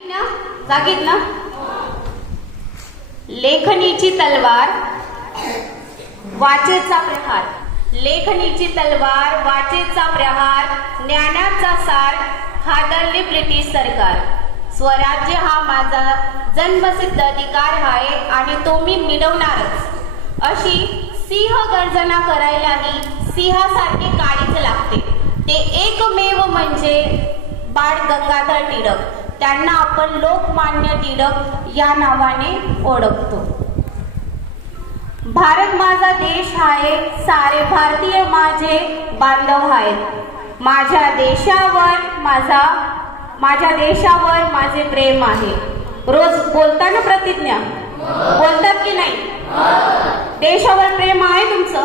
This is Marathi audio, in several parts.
ना जागीत ना. लेखनीची तलवार वाचेचा प्रहार, लेखनीची तलवार वाचेचा प्रहार, ज्ञानाचा सार हादरले ब्रिटिश सरकार. स्वराज्य हा माझा जन्मसिद्ध अधिकार आहे आणि तो मी मिळवणारच. अशी सिंह गर्जना करायलाही सिंहासारखे काळीच लागते. ते एकमेव म्हणजे बाळ गंगाधर टिळक. त्यांना आपण लोकमान्य टिळक या नावाने ओळखतो. भारत माझा देश आहे, सारे भारतीय माझे बांधव आहेत. माझ्या देशावर माझे प्रेम आहे. रोज बोलताना प्रतिज्ञा बोलतात की नाही? देशावर प्रेम आहे तुमचं?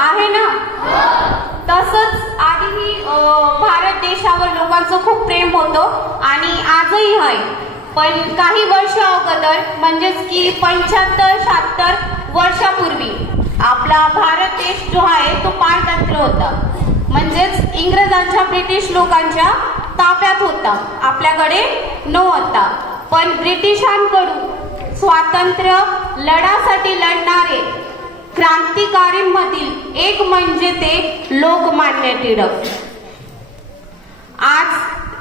आहे ना? तसंच आधीही भारत देशावर लोकांचं खूप प्रेम होतं आणि आजही आहे. पण काही वर्ष अगोदर म्हणजेच की 75-76 वर्षापूर्वी आपला भारत देश जो आहे तो पारतंत्र्य होता. म्हणजेच इंग्रजांच्या ब्रिटिश लोकांच्या ताब्यात होता, आपल्याकडे नव्हता. पण ब्रिटिशांकडून स्वातंत्र्य लढ्यासाठी लढणारे क्रांतिकारींमधील एक म्हणजे ते लोकमान्य टिळक. आज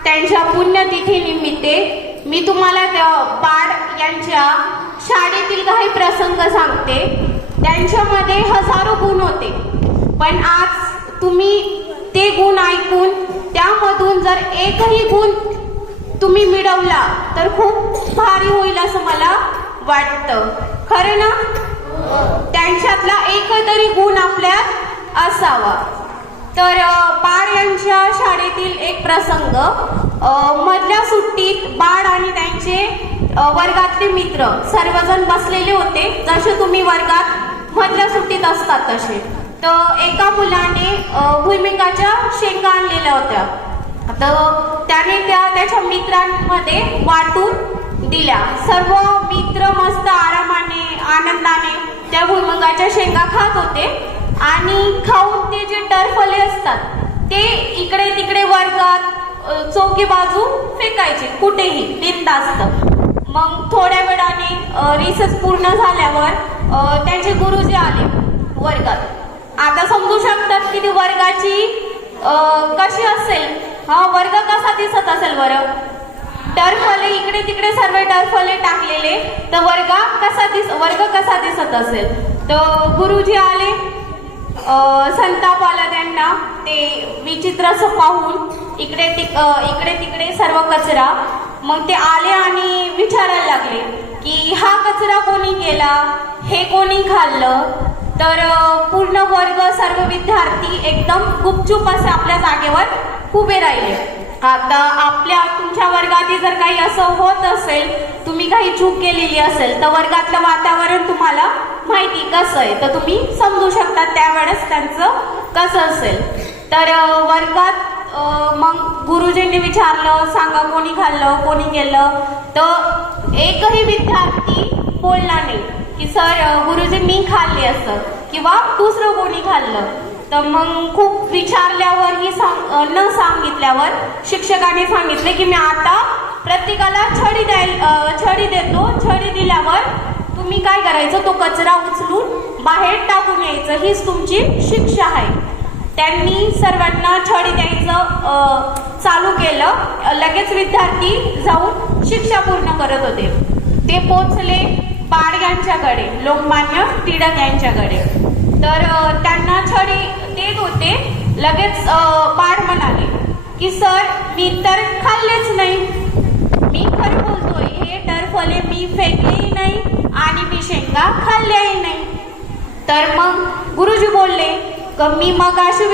त्यांच्या पुण्यतिथीनिमित्त मी तुम्हाला बाळ यांच्या शाळेतील काही प्रसंग सांगते. त्यांच्यामध्ये हजारो गुण होते, पण आज तुम्ही ते गुण ऐकून त्यामधून जर एकही गुण तुम्ही मिळवला तर खूप भारी होईल असं मला वाटतं. खरं ना? त्यांच्यातला एकतरी गुण आपल्यात असावा. तर बाळ यांच्या शाळेतील एक प्रसंग. मधल्या सुट्टीत बाळ आणि त्यांचे वर्गातले मित्र सर्वजण बसलेले होते, जसे तुम्ही वर्गात मधल्या सुट्टीत असतात तसे. तर एका मुलाने भुईमुगाच्या शेंगा आणलेल्या होत्या. तर त्याने त्याच्या मित्रांमध्ये वाटून दिल्या. सर्व मित्र मस्त आरामाने आनंदाने त्या भुईमुगाच्या शेंगा खात होते आणि खाऊन ते जे टरफले असतात ते इकडे तिकडे वर्गात चौकी बाजू फेकायचे, कुठेही बिनधास्त. मग थोड्या वेळाने रिसेस पूर्ण झाल्यावर त्यांचे गुरुजी आले वर्गात. आता समजू शकतात की ती वर्गाची कशी असेल, वर्ग कसा दिसत असेल बरं. टरफले इकडे तिकडे सर्व टरफले टाकलेले, तर वर्ग कसा दिसत असेल. तर गुरुजी आले, संताप आला त्यांना ते विचित्र असं पाहून. इकडे तिकडे सर्व कचरा. मग ते आले आणि विचारायला लागले की हा कचरा कोणी केला, हे कोणी खाल्लं. तर पूर्ण वर्ग सर्व विद्यार्थी एकदम गुपचूप असे आपल्या जागेवर उभे राहिले. आता तुमच्या वर्गात जर काही असं होत असेल, तुम्ही काही चूक केलेली असेल, तर वर्गातलं वातावरण तुम्हाला माहिती कसं आहे, तर तुम्ही समजू शकता त्यावेळेस त्यांचं कसं असेल. तर वर्गात मग गुरुजींनी विचारलं, सांगा कोणी खाल्लं, कोणी केलं. तर एकही विद्यार्थी बोलला नाही की सर गुरुजी मी खाल्ली असं, किंवा दुसरं कोणी खाल्लं. तर मग खूप विचारल्यावर न सांगितल्यावर शिक्षकाने सांगितले की मी आता प्रत्येकाला छडी देतो. छडी दिल्यावर तुम्ही काय करायचं, तो कचरा उचलून बाहेर टाकून यायचं, हीच तुमची शिक्षा आहे. त्यांनी सर्वांना छडी द्यायचं चालू केलं. लगेच विद्यार्थी जाऊन शिक्षा पूर्ण करत होते. ते पोचले बाळ यांच्याकडे, लोकमान्य टिळक यांच्याकडे. तर त्यांना छडी देत होते. लगेच बाळ म्हणाले की सर मी तर खाल्लेच नाही, मी खरं बोलतोय, हे टरफले मी फेकलेही नाही आणि मी शेंगा खाल्ल्याही नाही. तर मग गुरुजी बोलले की मी मग अशी